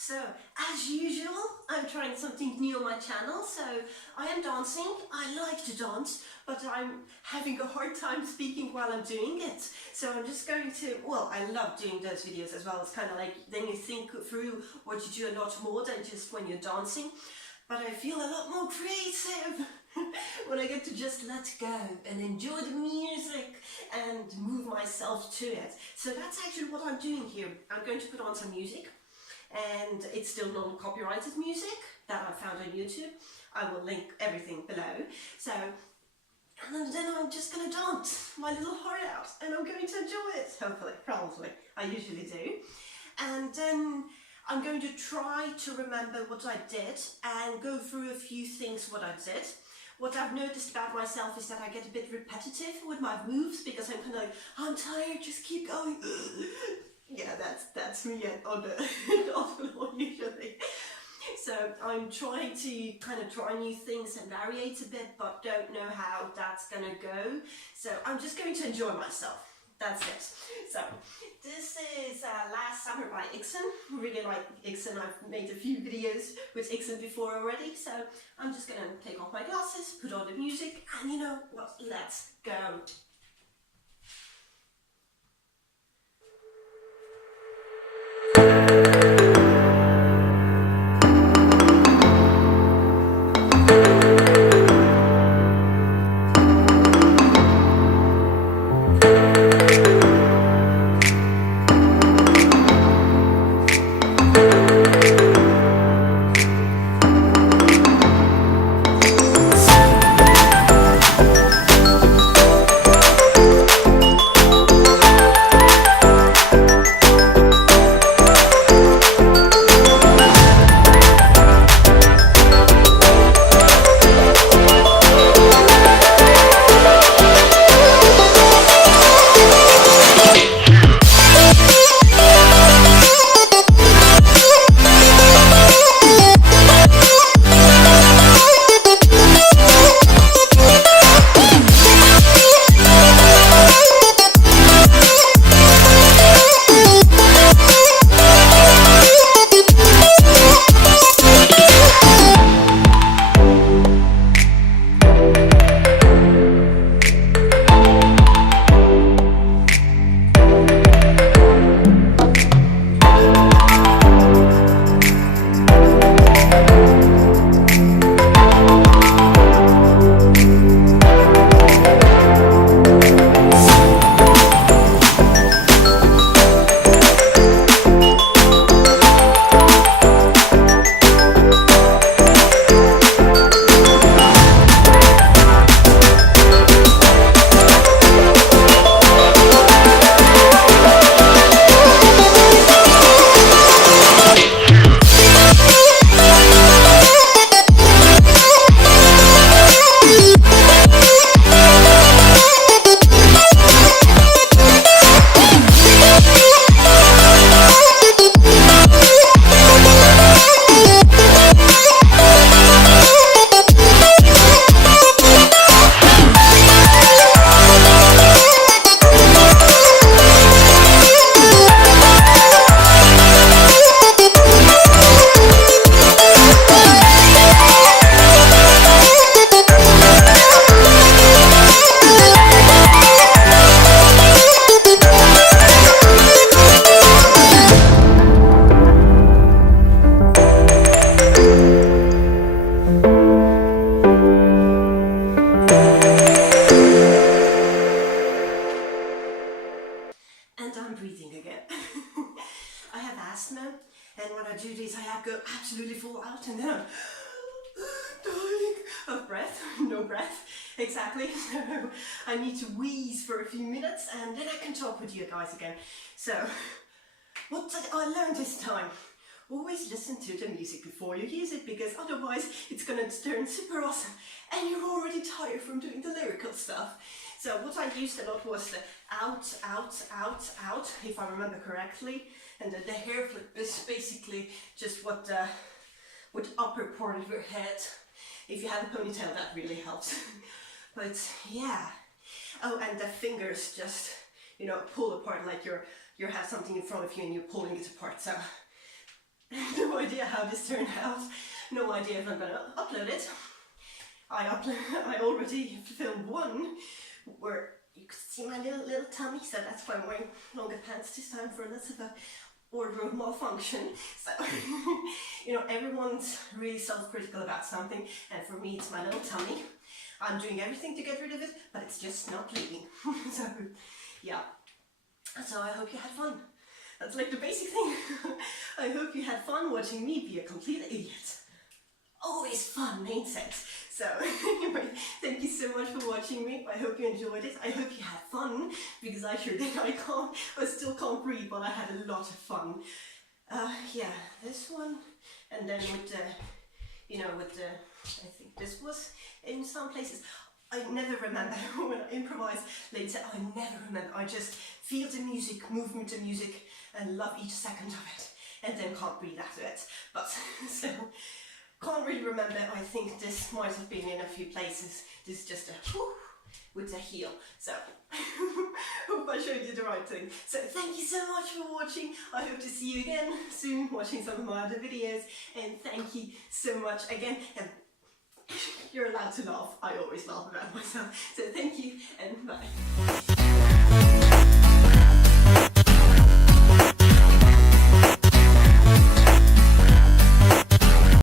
So, as usual, I'm trying something new on my channel. So, I am dancing. I like to dance, but I'm having a hard time speaking while I'm doing it. So, I'm just going to, well, I love doing those videos as well. It's kind of like, then you think through what you do a lot more than just when you're dancing. But I feel a lot more creative when I get to just let go and enjoy the music and move myself to it. So that's actually what I'm doing here. I'm going to put on some music, and it's still non-copyrighted music that I found on YouTube. I will link everything below. So, and then I'm just going to dance my little heart out, and I'm going to enjoy it, hopefully, probably. I usually do. And then I'm going to try to remember what I did and go through a few things what I did. What I've noticed about myself is that I get a bit repetitive with my moves because I'm kind of like, I'm tired, just keep going. Yeah, that's me on the floor usually. So I'm trying to kind of try new things and vary it a bit, but don't know how that's gonna go. So I'm just going to enjoy myself. That's it. So this is Last Summer by Ikson. Really like Ikson. I've made a few videos with Ikson before already. So I'm just going to take off my glasses, put on the music, and you know what? Let's go. I have asthma, and when I do this I have to go absolutely full out, and then I'm dying of breath, no breath, exactly. So I need to wheeze for a few minutes, and then I can talk with you guys again. So what did I learn this time? Always listen to the music before you use it, because otherwise it's gonna turn super awesome and you're already tired from doing the lyrical stuff. So what I used a lot was the out, out, out, out, if I remember correctly. And the hair flip is basically just what upper part of your head. If you have a ponytail, that really helps. But yeah. Oh, and the fingers just, you know, pull apart, like you have something in front of you and you're pulling it apart. So No idea how this turned out. No idea if I'm gonna upload it. I already filmed one where you could see my little tummy, so that's why I'm wearing longer pants this time for less of a wardrobe malfunction. So, you know, everyone's really self-critical about something, and for me it's my little tummy. I'm doing everything to get rid of it, but it's just not leaving. So, yeah. So I hope you had fun. That's like the basic thing. I hope you had fun watching me be a complete idiot. Always fun, ain't it? So anyway, thank you so much for watching me. I hope you enjoyed it. I hope you had fun, because I sure did. I still can't breathe, but I had a lot of fun. Yeah, this one, and then with the, you know, with the, I think this was in some places. I never remember when I improvise later. I never remember. I just feel the music, movement of music, and love each second of it, and then can't breathe after it. But so. Can't really remember. I think this might have been in a few places. This is just a whew with the heel. So hope I showed you the right thing. So thank you so much for watching. I hope to see you again soon watching some of my other videos. And thank you so much again. And you're allowed to laugh. I always laugh about myself. So thank you and bye.